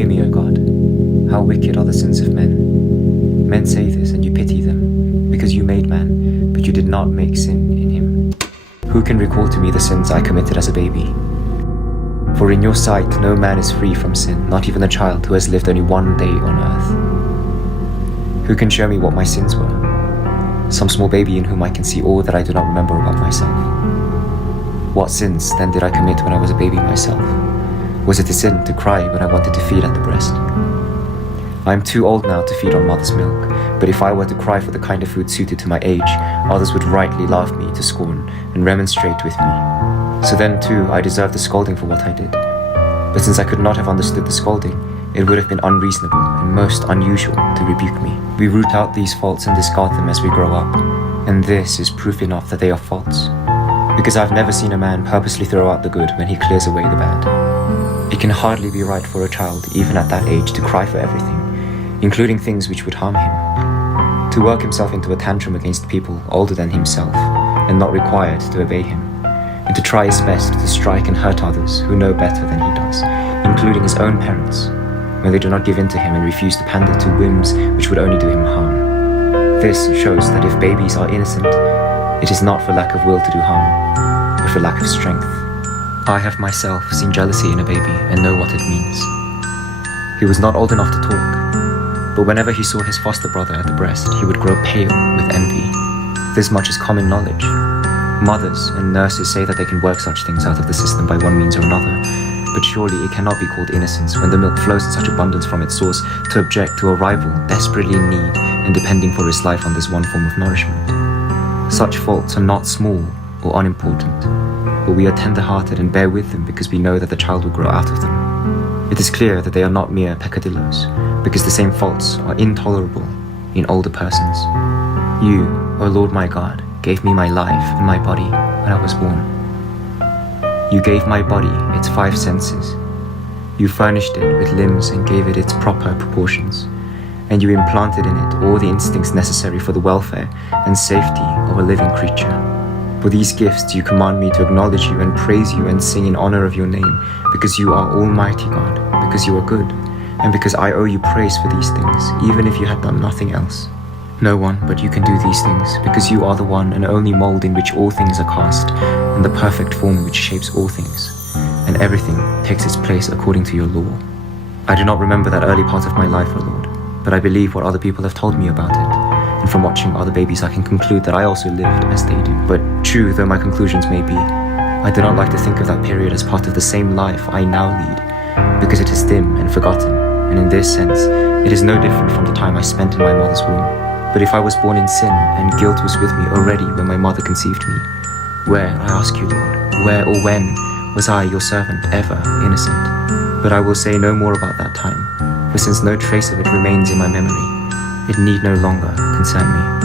Hear me, O God. How wicked are the sins of men. Men say this, and you pity them, because you made man, but you did not make sin in him. Who can recall to me the sins I committed as a baby? For in your sight no man is free from sin, not even a child who has lived only one day on earth. Who can show me what my sins were? Some small baby in whom I can see all that I do not remember about myself. What sins then did I commit when I was a baby myself? Was it a sin to cry when I wanted to feed at the breast? I am too old now to feed on mother's milk, but if I were to cry for the kind of food suited to my age, others would rightly laugh me to scorn and remonstrate with me. So then too I deserved the scolding for what I did. But since I could not have understood the scolding, it would have been unreasonable and most unusual to rebuke me. We root out these faults and discard them as we grow up, and this is proof enough that they are faults. Because I've never seen a man purposely throw out the good when he clears away the bad. It can hardly be right for a child, even at that age, to cry for everything, including things which would harm him. To work himself into a tantrum against people older than himself and not required to obey him, and to try his best to strike and hurt others who know better than he does, including his own parents, when they do not give in to him and refuse to pander to whims which would only do him harm. This shows that if babies are innocent, it is not for lack of will to do harm, but for lack of strength. I have myself seen jealousy in a baby and know what it means. He was not old enough to talk, but whenever he saw his foster brother at the breast, he would grow pale with envy. This much is common knowledge. Mothers and nurses say that they can work such things out of the system by one means or another, but surely it cannot be called innocence when the milk flows in such abundance from its source to object to a rival desperately in need and depending for his life on this one form of nourishment. Such faults are not small or unimportant, but we are tender-hearted and bear with them because we know that the child will grow out of them. It is clear that they are not mere peccadillos, because the same faults are intolerable in older persons. You, O Lord my God, gave me my life and my body when I was born. You gave my body its 5 senses. You furnished it with limbs and gave it its proper proportions, and you implanted in it all the instincts necessary for the welfare and safety of a living creature. For these gifts you command me to acknowledge you and praise you and sing in honor of your name, because you are Almighty God, because you are good, and because I owe you praise for these things, even if you had done nothing else. No one but you can do these things, because you are the one and only mold in which all things are cast, and the perfect form which shapes all things, and everything takes its place according to your law. I do not remember that early part of my life, O Lord, but I believe what other people have told me about it, and from watching other babies I can conclude that I also lived as they do. But true though my conclusions may be, I do not like to think of that period as part of the same life I now lead, because it is dim and forgotten, and in this sense, it is no different from the time I spent in my mother's womb. But if I was born in sin, and guilt was with me already when my mother conceived me, where, I ask you, Lord, where or when was I, your servant, ever innocent? But I will say no more about that time, for since no trace of it remains in my memory, it need no longer concern me.